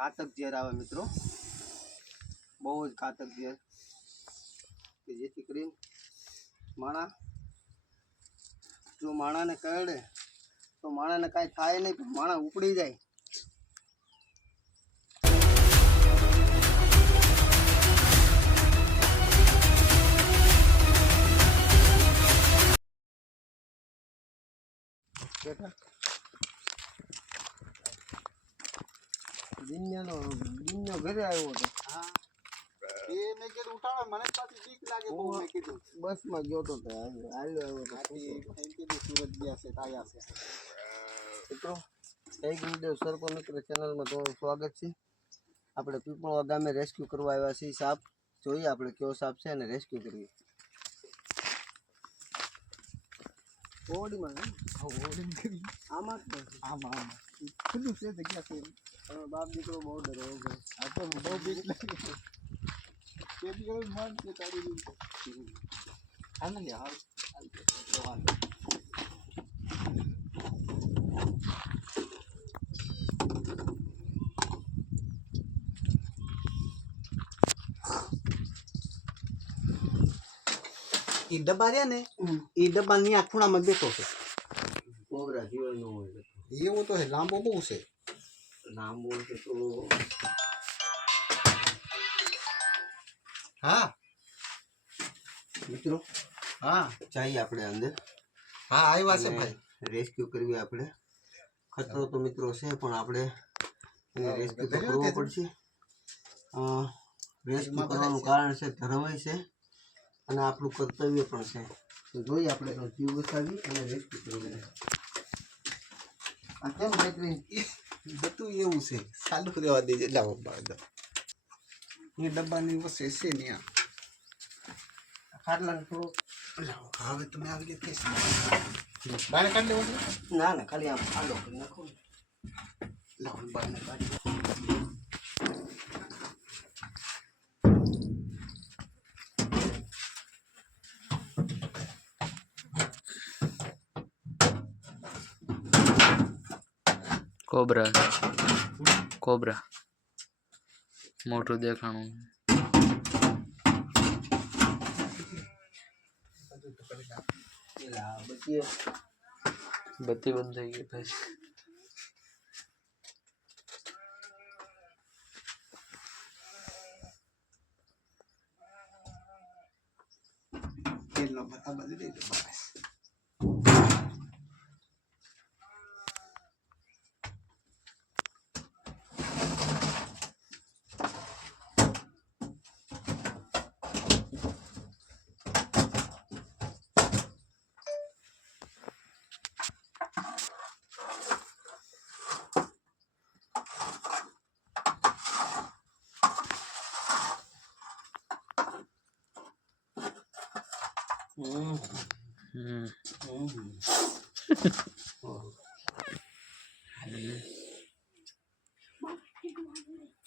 घातक ઝેર આવે મિત્રો, બહુ જ ઘાતક ઝેર કે જેથી કરીને જો માણાને કરડે તો માણાને કાંઈ થાય નહીં, પણ માણા ઉપડી જાય. દિનનો ઘરે આવ્યો હતો. હા, એ મેં કીધું ઉઠાડો, મને પાછી બીક લાગે બહુ. મેં કીધું બસમાં ગયો તો આવ્યો કીધું સુરત ગયા છે, આયા છે. મિત્રો જય ગુરુદેવ સરકો મિત્ર ચેનલમાં તમારું સ્વાગત છે. આપણે પીપળવા ગામે રેસ્ક્યુ કરવા આવ્યા છીએ. સાપ જોઈએ આપણે કયો સાપ છે અને રેસ્ક્યુ કરીએ. ઓડીમાં આમાં ખુલ્લું છે જગ્યા છે. બાપ દીકરો બહુ ડરો છે. આ તો બહુ બીક લાગે છે. મન છે તારી આનંદ હાલ એ ડબ્બા રહ્યા ને, એ ડબ્બાની આ ખૂણામાં બેઠો છે. કોબરા સિવાય ન હોય એવો તો લાંબો બહુ છે. લાંબો છે તો હા મિત્રો, હા જઈએ આપણે અંદર. હા આવ્યા છે ભાઈ, રેસ્ક્યુ કરવી આપણે. ખતરો તો મિત્રો છે, પણ આપણે એને રેસ્ક્યુ તો કરવો પડશે. રેસ્ક્યુ કરવાનું કારણ છે ધર્મ છે અને આપણું કર્તવ્ય પણ છે. તો જોઈએ આપણે એનો જીવ બચાવી અને રેસ્ક્યુ કરવું. આ કેમ બેટરી બધું એવું છે, ચાલુ રહેવા દેજે. લાવો એ ડબ્બાની વસ્તુ છે ને ખાટલા થોડું. હવે તમે આવી રીતે બહાર કાઢી લેવો છે? ના ના, ખાલી આમ આડો કરી નાખો. લાવો બહાર કાઢી. કોબરા કોબરા મોટું દેખાણું. બત્તી બંધ થઈ ગઈ પછી. તેલનો આ બધું દઈ દો બસ.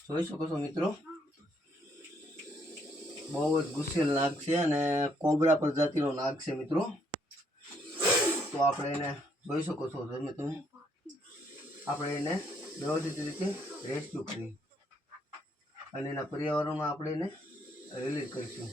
જોઈ શકો છો મિત્રો, બહુ જ ગુસ્સેલ નાગ છે અને કોબરા પ્રજાતિનો નાગ છે મિત્રો. તો આપણે એને જોઈ શકો છો તમે આપણે એને વ્યવસ્થિત રીતે રેસ્ક્યુ કરી અને એના પર્યાવરણમાં આપણે એને રિલીઝ કરીશું.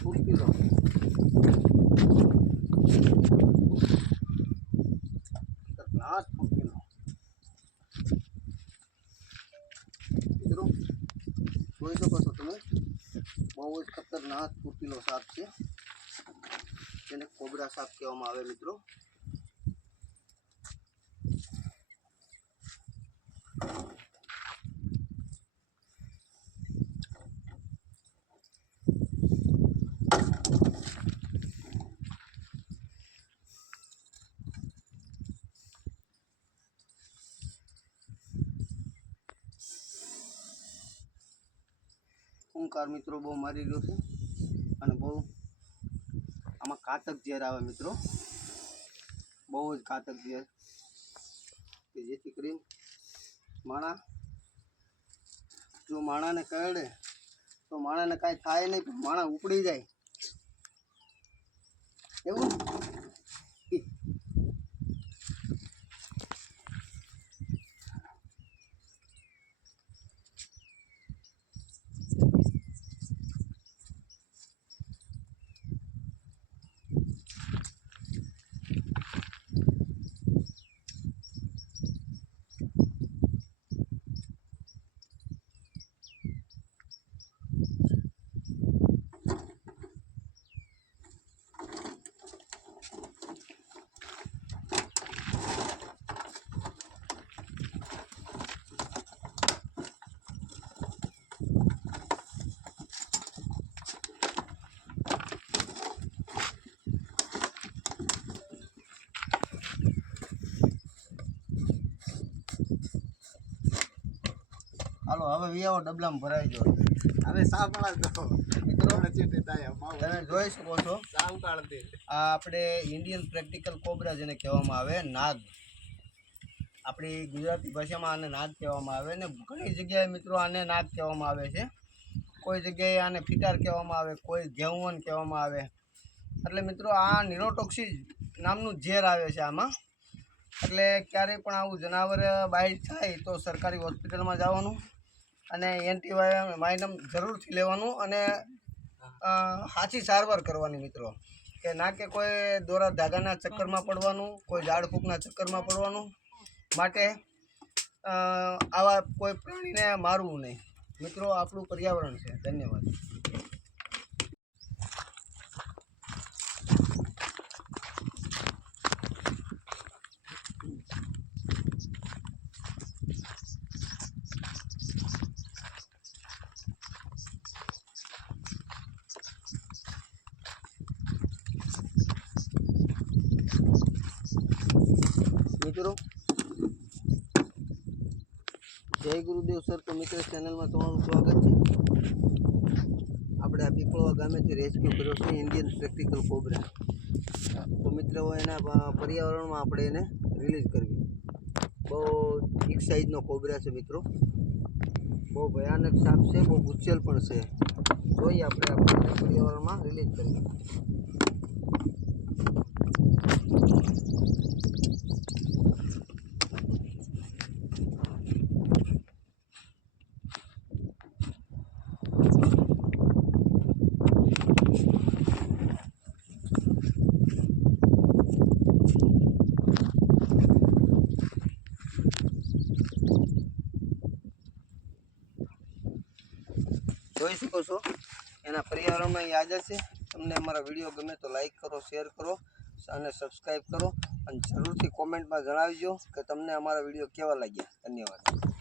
ફૂટી લો. ખતરનાક ફૂટી લો. મિત્રો જોઈ શકો છો તમે, બહુ જ ખતરનાક ફૂટીલો સાપ છે. તેને કોબરા સાપ કહેવામાં આવે મિત્રો. ફૂંકાર મિત્રો બહુ મારી રહ્યો છે અને બહુ આમાં ઘાતક ઝેર આવે મિત્રો, બહુ જ ઘાતક ઝેર, કે જેથી કરીને જો માણાને કરડે તો માણાને કાંઈ થાય નહીં, પણ માણા ઉપડી જાય એવું. હાલો હવે વિયાવો ડબલામાં ભરાઈ ગયો, હવે સા મળા દો મિત્રો. તમે જોઈ શકો છો આ આપણે ઇન્ડિયન પ્રેક્ટિકલ કોબરા જેને કહેવામાં આવે, નાગ, આપણી ગુજરાતી ભાષામાં આને નાગ કહેવામાં આવે ને ઘણી જગ્યાએ મિત્રો આને નાગ કહેવામાં આવે છે. કોઈ જગ્યાએ આને ફિટાર કહેવામાં આવે, કોઈ ઘેવન કહેવામાં આવે. એટલે મિત્રો આ નિરોટોક્સિસ નામનું ઝેર આવે છે આમાં. એટલે ક્યારેય પણ આવું જનાવર બાઇટ થાય તો સરકારી હોસ્પિટલમાં જવાનું અને એન્ટીવાયનમ જરૂરથી લેવાનું અને સાચી સારવાર કરવાની મિત્રો. કે ના કે કોઈ દોરા ધાગાના ચક્કરમાં પડવાનું, કોઈ ઝાડ ફૂંકના ચક્કરમાં પડવાનું. માટે આવા કોઈ પ્રાણીને મારવું નહીં મિત્રો. આપણું પર્યાવરણ છે. ધન્યવાદ. મિત્રો જય ગુરુદેવ સર. તો મિત્ર ચેનલમાં તમારું સ્વાગત છે. આપણે આ પીપળવા ગામેથી રેસ્ક્યુ કર્યો છે ઇન્ડિયન પ્રેક્ટિકલ કોબરા. તો મિત્રો એના પર્યાવરણમાં આપણે એને રિલીઝ કરવી. બહુ એક સાઈઝનો કોબરા છે મિત્રો, બહુ ભયાનક સાપ છે, બહુ ગુચ્છેલ પણ છે. જોઈએ આપણે પર્યાવરણમાં રિલીઝ કરવી. જોઈ શકો છો એના પર્યાવરણમાં યાદ હશે. તમને અમારા વિડીયો ગમે તો લાઈક કરો, શેર કરો અને સબસ્ક્રાઈબ કરો અને જરૂરથી કોમેન્ટમાં જણાવજો કે તમને અમારા વિડીયો કેવા લાગ્યા. ધન્યવાદ.